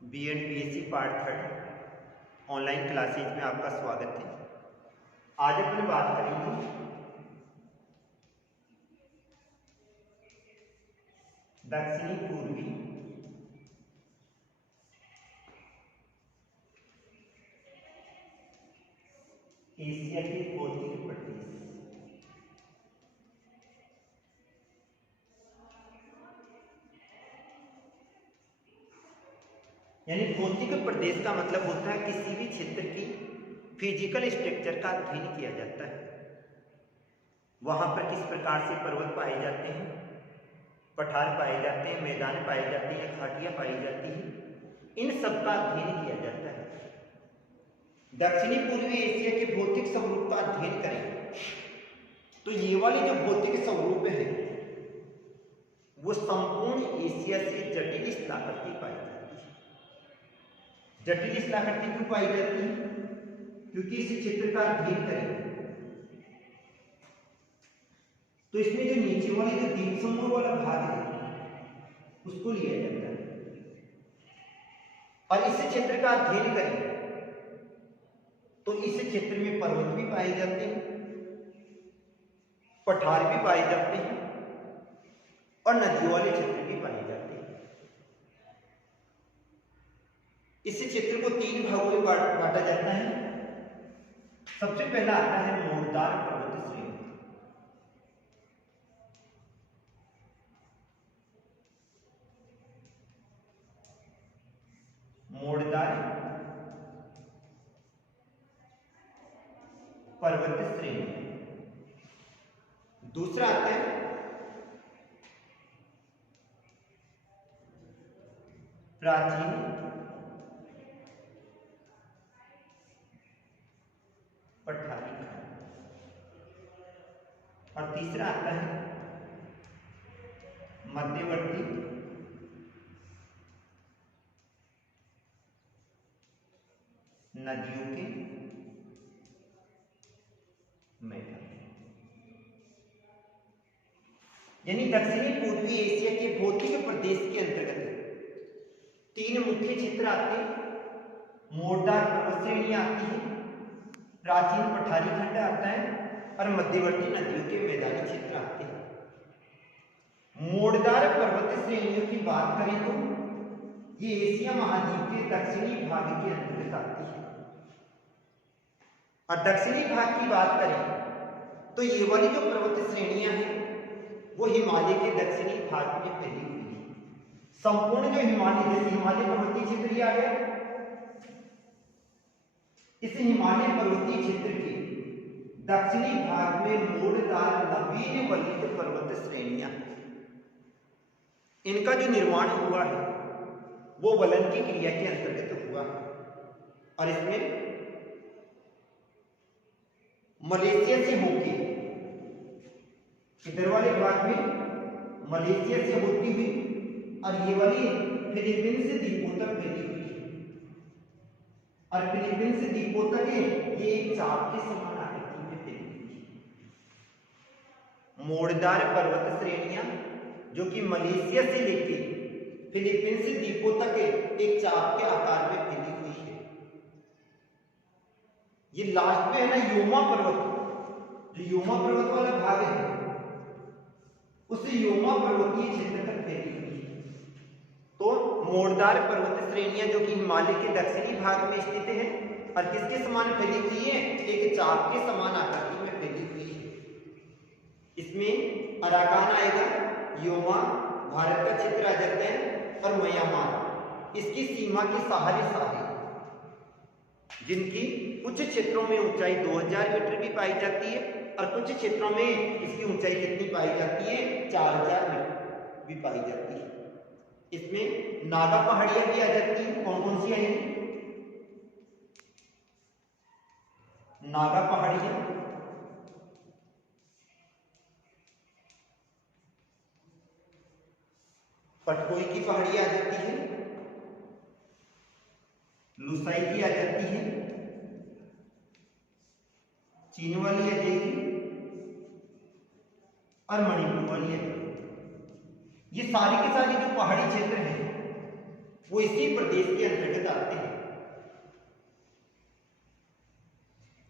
B.Ed BSc part 3 online classes में आपका स्वागत है। आज अपन बात करेंगे दक्षिणी पूर्वी एशिया के भौतिक प्रदेश। यानी भौतिक प्रदेश का मतलब होता है किसी भी क्षेत्र की फिजिकल स्ट्रक्चर का अध्ययन किया जाता है। वहां पर किस प्रकार से पर्वत पाए जाते हैं, पठार पाए जाते हैं, मैदान पाए जाते हैं, घाटियां पाई जाती हैं, इन सब का अध्ययन किया जाता है। दक्षिणी पूर्वी एशिया के भौतिक स्वरूप का अध्ययन करें तो ये वाली जो भौतिक स्वरूप है वो संपूर्ण एशिया से जटिल स्थलाकृति पाई जाती है। जटिल स्थलाकृति क्यों पाई जाती है? क्योंकि इस क्षेत्र का अध्ययन करें तो इसमें जो नीचे वाली जो द्वीप समूह वाला भाग है उसको लिया जाता है, और इस क्षेत्र का अध्ययन करें तो इस क्षेत्र में पर्वत भी पाए जाते हैं, पठार भी पाए जाते हैं और नदियों वाले क्षेत्र भी पाए जाते हैं। इस क्षेत्र को 3 भागों में बांटा जाता है। सबसे पहला आता है मोड़दार पर्वत श्रेणी। मोड़दार पर्वत श्रेणी। दूसरा आता है प्राचीन पठारी खंड, और तीसरा आता है मध्यवर्ती नदियों के मैदान। यानी दक्षिणी पूर्वी एशिया के भौतिक प्रदेश के अंतर्गत 3 मुख्य क्षेत्र आते हैं। मोड़दार पर्वत श्रेणी आती है, प्राचीन पठारी खंड आता है और मध्यवर्ती नदियों के मैदानी क्षेत्र आते हैं। मोड़दार पर्वत श्रेणियों की बात करें तो ये एशिया महाद्वीप के दक्षिणी भाग के अंतर्गत आती है, और दक्षिणी भाग की बात करें तो ये वाली जो पर्वत श्रेणियां हैं वो हिमालय के दक्षिणी भाग में फैली हुई है। संपूर्ण जो हिमालय पर्वतीय क्षेत्र आ गया, इस हिमालय पर्वतीय क्षेत्र के दक्षिणी भाग में मोड़दार नवीन वलित पर्वत श्रेणियां, इनका जो निर्माण हुआ है वो वलन की क्रिया के अंतर्गत हुआ है, और इसमें मलेशिया से होके इधर वाले भाग में मलेशिया से होती हुई और ये वाली फिलीपींस द्वीपों तक फैली हुई है, और फिलीपींस द्वीपों तक ये एक चाप के समान आकृति में फैली हुई है। मोड़दार पर्वत श्रेणियां जो कि मलेशिया से लेके फिलीपींस द्वीपों तक एक चाप के आकार में फैली हुई है। ये लास्ट में है ना योमा पर्वत, जो योमा पर्वत वाला भाग है उस योमा पर्वतीय क्षेत्र तक फैली हुई है। तो मोड़दार पर्वत श्रेणियां जो कि हिमालय के दक्षिणी भाग में स्थित है और किसके समान फैली हुई है? एक चाप के समान आकृति में फैली हुई है। इसमें अराकान आएगा, योमा भारत का क्षेत्र आ जाता है, और म्यांमार इसकी सीमा के सहारे जिनकी कुछ क्षेत्रों में ऊंचाई 2000 मीटर भी पाई जाती है और कुछ क्षेत्रों में इसकी ऊंचाई कितनी पाई जाती है? 4000 मीटर भी पाई जाती है। इसमें नागा पहाड़ियां भी आ जाती हैं। कौन कौन सी आएंगी? नागा पहाड़ियां, पटकोई की पहाड़ियां आ जाती है, लुसाई की आ जाती है, चीन वाली आ जाएगी और मणिपुर वाली आ जाएगी। ये सारी के सारी जो पहाड़ी क्षेत्र हैं वो इसी प्रदेश के अंतर्गत आते हैं।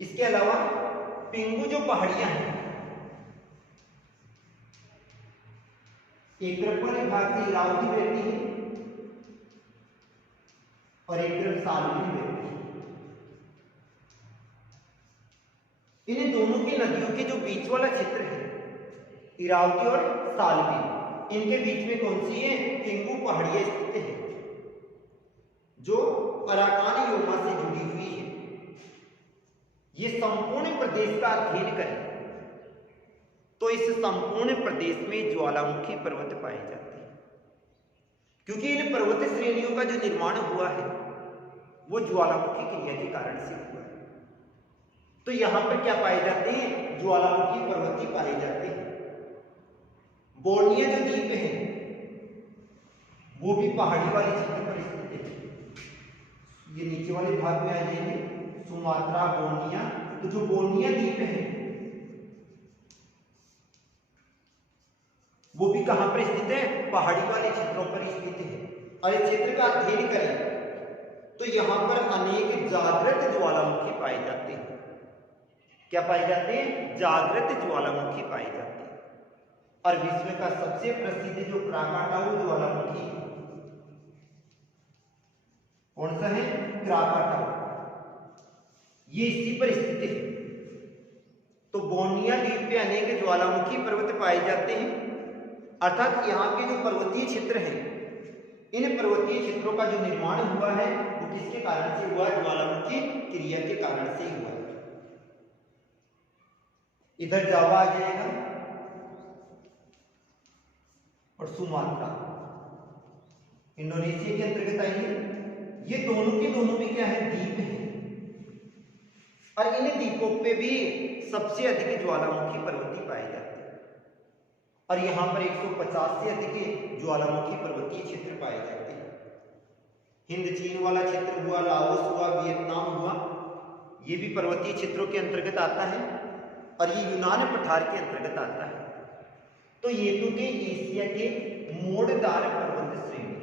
इसके अलावा पिंगु जो पहाड़ियां हैं, एक तरफ पूरे भाग से इरावती बहती है और एक तरफ सालवी बहती है। इन दोनों की नदियों के जो बीच वाला क्षेत्र है, इरावती और सालवी, इनके बीच में कौन सी है? पिंगु पहाड़ियां स्थित है जो अराकान योमा से जुड़ी हुई है। ये संपूर्ण प्रदेश का अध्ययन करें तो इस संपूर्ण प्रदेश में ज्वालामुखी पर्वत पाए जाते हैं, क्योंकि इन पर्वत श्रेणियों का जो निर्माण हुआ है वो ज्वालामुखी क्रिया के कारण से हुआ है। तो यहां पर क्या पाए जाते हैं? ज्वालामुखी पर्वत ही पाए जाते हैं। बोर्निया जो द्वीप है वो भी पहाड़ी वाले क्षेत्र पर स्थित है। ये नीचे वाले भाग में आ जाएंगे, सुमात्रा, बोर्निया। तो जो बोर्निया द्वीप है वो भी कहां पर स्थित है? पहाड़ी वाले क्षेत्रों पर स्थित है। और इस क्षेत्र का अध्ययन करें तो यहां पर अनेक जागृत ज्वालामुखी पाए जाते हैं। क्या पाए जाते हैं? जागृत ज्वालामुखी पाए जाते हैं। और विश्व का सबसे प्रसिद्ध जो क्राकाटाऊ ज्वालामुखी कौन सा है? क्राकाटाऊ, ये इसी पर स्थित है। तो बोर्निया द्वीप पे अनेक ज्वालामुखी पर्वत पाए जाते हैं, अर्थात यहाँ के जो पर्वतीय क्षेत्र हैं, इन पर्वतीय क्षेत्रों का जो निर्माण हुआ है वो किसके कारण से हुआ? ज्वालामुखी क्रिया के कारण से हुआ। इधर जावा आ जाएगा और सुमात्रा इंडोनेशिया के अंतर्गत आएंगे। ये दोनों के दोनों भी क्या है? द्वीप है। और इन द्वीपों पे भी सबसे अधिक ज्वालामुखी पर्वतीय पाए जाते हैं। और यहां पर 150 से अधिक ज्वालामुखी पर्वतीय क्षेत्र पाए जाते हैं। हिंद चीन वाला क्षेत्र हुआ, लाओस हुआ, वियतनाम हुआ, ये भी पर्वतीय क्षेत्रों के अंतर्गत आता है। और ये यूनान पठार के अंतर्गत आता है। तो ये तो के एशिया के मोड़दार पर्वत श्रेणी।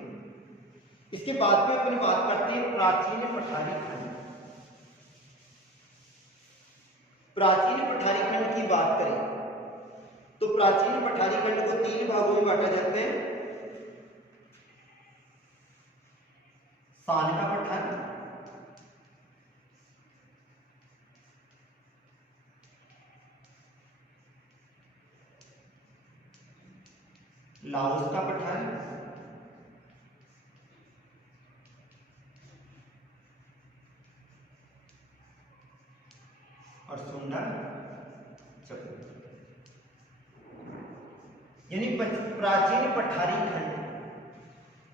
इसके बाद में अपन बात करते हैं प्राचीन पठारी खंड। प्राचीन पठारी खंड की बात करें तो प्राचीन पठारी खंड को 3 भागों में बांटा जाता है। सान का पठार, लाओस का पठार, और सुंडा चक्र, यानी प्राचीन पठारी खंड।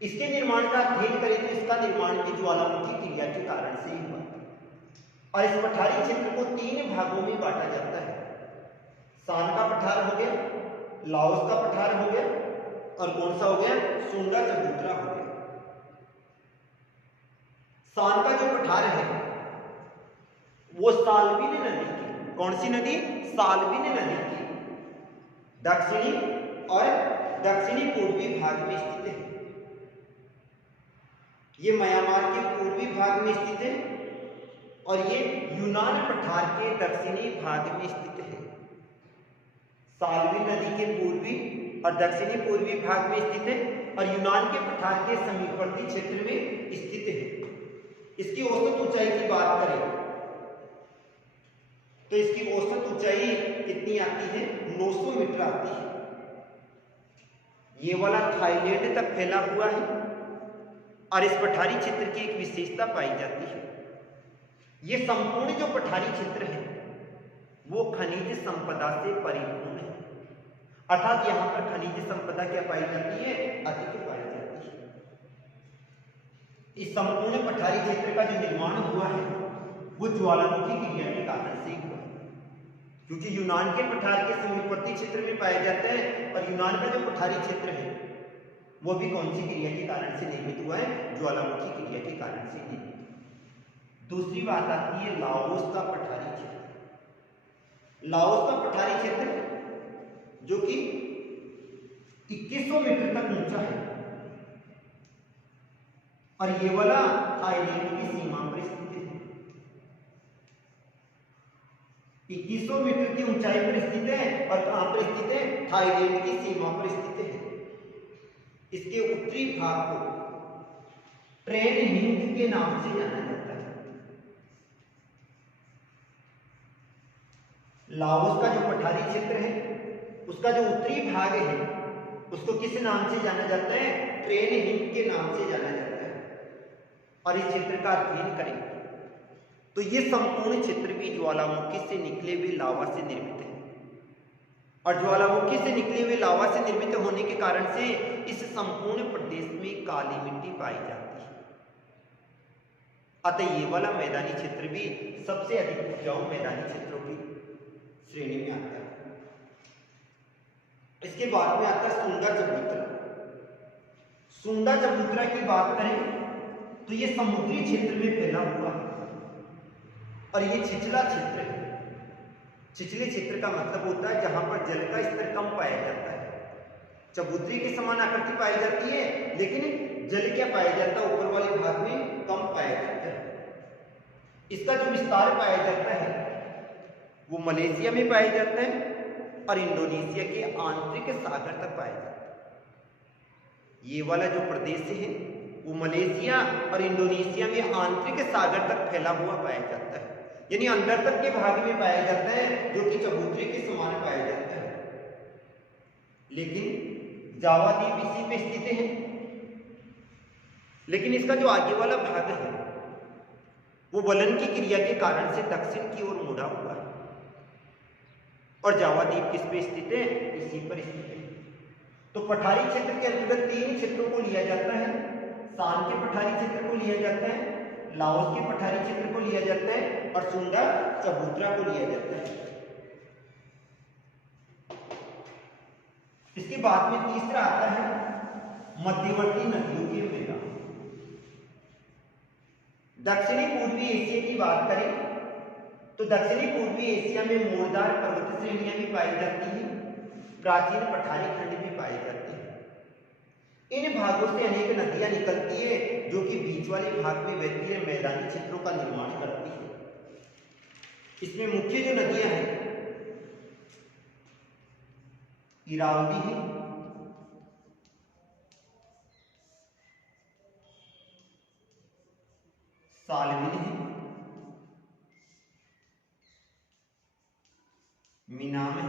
इसके निर्माण का अध्ययन करें तो इसका निर्माण भी ज्वालामुखी क्रिया के कारण से ही हुआ। और इस पठारी क्षेत्र को 3 भागों में बांटा जाता है। सान का पठार हो गया, लाओस का पठार हो गया, और कौन सा हो गया? सुंडा चबूतरा हो गया। सान का जो पठार है वो साल्विन नदी की, कौन सी नदी? साल्विन नदी की दक्षिणी और दक्षिणी पूर्वी भाग में स्थित है। ये म्यांमार के पूर्वी भाग में स्थित है और ये यूनान पठार के दक्षिणी भाग में स्थित है। साल्विन नदी के पूर्वी और दक्षिणी पूर्वी भाग में स्थित है और यूनान के पठार के समीपवर्ती क्षेत्र में स्थित है। इसकी औसत ऊंचाई की बात करें तो इसकी औसत ऊंचाई कितनी आती है? 900 मीटर आती है। ये वाला थाईलैंड तक फैला हुआ है और इस पठारी क्षेत्र की एक विशेषता पाई जाती है, ये संपूर्ण जो पठारी क्षेत्र है वो खनिज संपदा से परिपूर्ण है। अर्थात यहां पर खनिज संपदा क्या पाई जाती है? अधिक पाई जाती है। इस संपूर्ण पठारी क्षेत्र का जो निर्माण हुआ है वो ज्वालामुखी क्रिया के कारण से हुआ, क्योंकि यूनान के पठार के समीपवर्ती क्षेत्र में पाया जाता है और यूनान का जो पठारी क्षेत्र है वो भी कौन सी क्रिया के कारण से निर्मित हुआ है? ज्वालामुखी क्रिया के कारण से निर्मित। दूसरी बात आती है लाओस का पठारी क्षेत्र। लाओस का पठारी क्षेत्र जो कि 2100 मीटर तक ऊंचा है, और ये वाला थाईलैंड की सीमा पर स्थित है। 2100 मीटर की ऊंचाई पर स्थित है और कहां पर स्थित है? थाईलैंड की सीमा पर स्थित है। इसके उत्तरी भाग को ट्रेन हिंग के नाम से जाना जाता है। लाओस का जो पठारी क्षेत्र है उसका जो उत्तरी भाग है उसको किस नाम से जाना जाता है? ट्रेन हिंग के नाम से जाना जाता है। और इस क्षेत्र का अध्ययन करेंगे तो ये संपूर्ण क्षेत्र भी ज्वालामुखी से निकले हुए लावा से निर्मित है। और ज्वालामुखी से निकले हुए लावा से निर्मित होने के कारण से इस संपूर्ण प्रदेश में काली मिट्टी पाई जाती है। अतः ये वाला मैदानी क्षेत्र भी सबसे अधिक उपजाऊ मैदानी क्षेत्रों की श्रेणी में आता है। इसके बाद में आता है सुंदा चबूतरा। सुंदा चबूतरा की बात करें तो ये समुद्री क्षेत्र में फैला हुआ है और ये छिछला क्षेत्र है। छिछले क्षेत्र का मतलब होता है जहां पर जल का स्तर कम पाया जाता है। चबूतरे के समान आकृति पाई जाती है लेकिन जल क्या पाया जाता है? ऊपर वाले भाग में कम पाया जाता है। इसका जो विस्तार पाया जाता है वो मलेशिया में पाया जाता है और इंडोनेशिया के आंतरिक सागर तक पाया जाता है। ये वाला जो प्रदेश है वो मलेशिया और इंडोनेशिया में आंतरिक सागर तक फैला हुआ पाया जाता है, यानी अंदर तक के भाग में पाया जाता है जो कि चबूतरे के समान पाया जाता है। लेकिन जावा द्वीप इसी पे स्थित है, लेकिन इसका जो आगे वाला भाग है वो वलन की क्रिया के कारण से दक्षिण की ओर मुड़ा हुआ है। और जावा द्वीप किस पे स्थित है? इसी पर स्थित है। तो पठारी क्षेत्र के अंतर्गत 3 क्षेत्रों को लिया जाता है। शान के पठारी क्षेत्र को लिया जाता है, लाओस के पठारी क्षेत्र को लिया जाता है और सुंदा चबूतरा को लिया जाता है। इसके बाद में तीसरा आता है मध्यवर्ती नदियों के मैदान। दक्षिणी पूर्वी एशिया की बात करें तो दक्षिणी पूर्वी एशिया में मोड़दार पर्वत श्रेणियां भी पाई जाती हैं, प्राचीन पठारी खंड भी पाए जाते हैं। इन भागों से अनेक नदियां निकलती है जो कि बीच वाले भाग में बहती है, मैदानी क्षेत्रों का निर्माण करती है। इसमें मुख्य जो नदियां हैं इरावदी है, साल्विन है, मीनाम है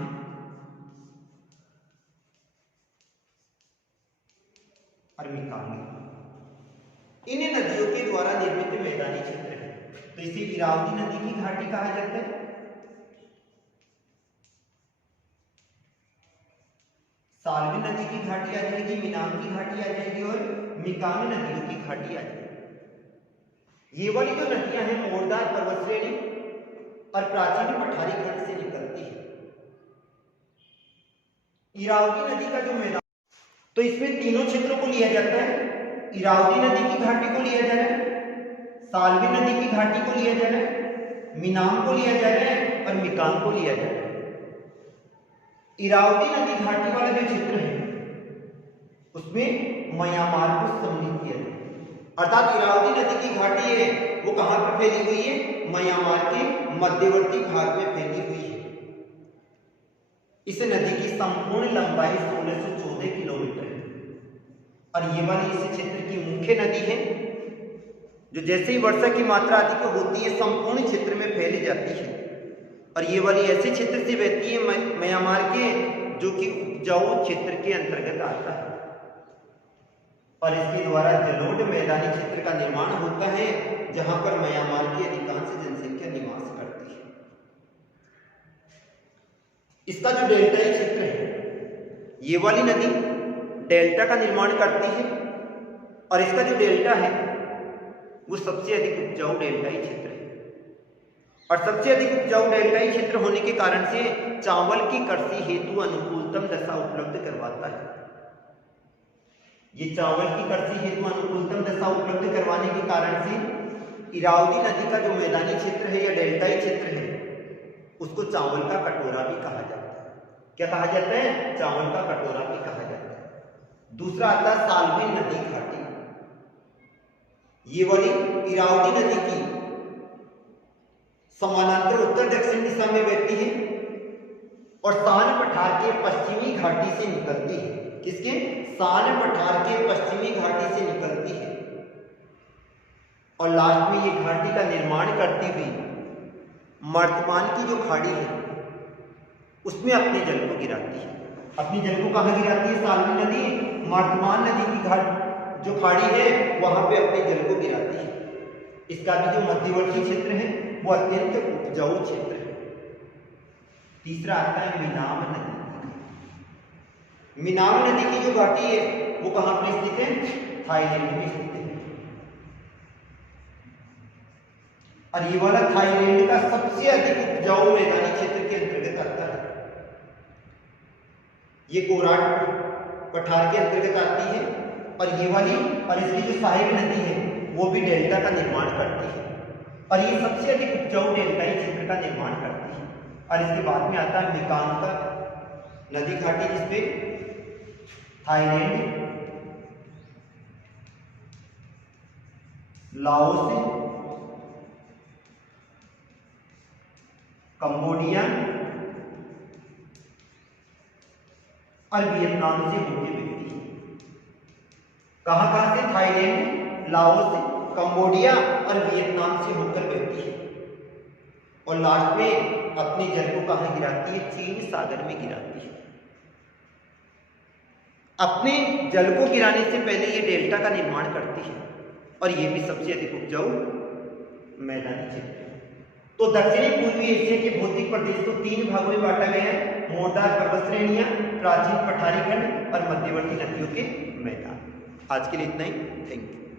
और मिकामी। इन नदियों के द्वारा निर्मित मैदानी क्षेत्र है। तो इसे इरावदी नदी की घाटी कहा जाता है, साल्विन नदी की घाटी आ जाएगी, मीनाम की घाटी आ जाएगी और मिकामी नदियों की घाटी आ जाएगी। ये वाली जो नदियां हैं मोड़दार पर्वत श्रेणी और प्राचीन पठारी खंड से निकलती है। इरावदी नदी का जो मैदान, तो इसमें तीनों क्षेत्रों को लिया जाता है। इरावदी नदी की घाटी को लिया जा रहा है, साल्विन नदी की घाटी को लिया जा रहा है, मीनाम को लिया जा रहा है और मिकाम को लिया जा रहा है। इरावदी नदी घाटी वाला जो क्षेत्र है उसमें म्यांमार को सम्मिलित किया जाए, अर्थात इरावदी नदी की घाटी है वो कहां पर फैली हुई है? म्यांमार के मध्यवर्ती भाग में फैली हुई है। इस नदी की संपूर्ण लंबाई 1614 किलोमीटर है और ये वाली इस क्षेत्र की मुख्य नदी है जो जैसे ही वर्षा की मात्रा अधिक होती है संपूर्ण क्षेत्र में फैली जाती है। और ये वाली ऐसे क्षेत्र से बहती है म्यांमार के जो कि उपजाऊ क्षेत्र के अंतर्गत आता है और इसके द्वारा जलोढ़ मैदानी क्षेत्र का निर्माण होता है जहां पर म्यांमार की अधिकांश जनसंख्या निवास करती है। इसका जो डेल्टाई क्षेत्र है ये वाली नदी डेल्टा का निर्माण करती है और इसका जो डेल्टा है वो सबसे अधिक उपजाऊ डेल्टाई क्षेत्र है और सबसे अधिक उपजाऊ डेल्टाई क्षेत्र होने के कारण से चावल की कृषि हेतु अनुकूलतम दशा उपलब्ध करवाता है। ये चावल की कृषि हेतु अनुकूलतम दशा उपलब्ध करवाने के कारण से इरावदी नदी का जो मैदानी क्षेत्र है या डेल्टाई क्षेत्र है उसको चावल का कटोरा भी कहा जाता है। क्या कहा जाता है? चावल का कटोरा भी कहा जाता है। दूसरा आता है साल्विन नदी घाटी। ये वाली इरावती नदी की समानांतर उत्तर दक्षिण दिशा में बहती है और सान पठार के पश्चिमी घाटी से निकलती है। किसके? सान पठार के पश्चिमी घाटी से निकलती है और लास्ट में ये घाटी का निर्माण करती हुई मर्तमान की जो खाड़ी है उसमें अपने जल को गिराती है। अपनी जल को कहाँ गिराती है? सालवी नदी मर्तमान नदी की घाट जो खाड़ी है वहां पे अपने जल को गिराती है। इसका भी जो मध्यवर्ती क्षेत्र है वो अत्यंत उपजाऊ क्षेत्र है। तीसरा आता है मिनाम नदी। मिनाम नदी की जो घाटी है वो कहां पर स्थित है? थाईलैंड में स्थित है। और ये वाला थाईलैंड का सबसे अधिक उपजाऊ मैदानी क्षेत्र के अंतर्गत आता है। ये कोराट पठार के अंतर्गत आती है और ये वाली और इसकी जो सहायक नदी है वो भी डेल्टा का निर्माण करती है और ये सबसे अधिक उपजाऊ डेल्टाई क्षेत्र का निर्माण करती है। और इसके बाद में आता है मेकांग नदी घाटी जिसपे थाईलैंड, लाओस, कंबोडिया और वियतनाम से होकर बहती है। कहां से? थाईलैंड, लाओस, कंबोडिया और वियतनाम से होकर बहती है और लास्ट में अपने जल को कहां गिराती है? चीन सागर में गिराती है। अपने जल को गिराने से पहले ये डेल्टा का निर्माण करती है और ये भी सबसे अधिक उपजाऊ मैदानी क्षेत्र है। तो दक्षिणी पूर्वी एशिया के भौतिक प्रदेश को 3 भागों में बांटा गया है: मोरदार पर्वत श्रेणियां, प्राचीन पठारी खंड और मध्यवर्ती नदियों के मैदान। आज के लिए इतना ही। Thank you.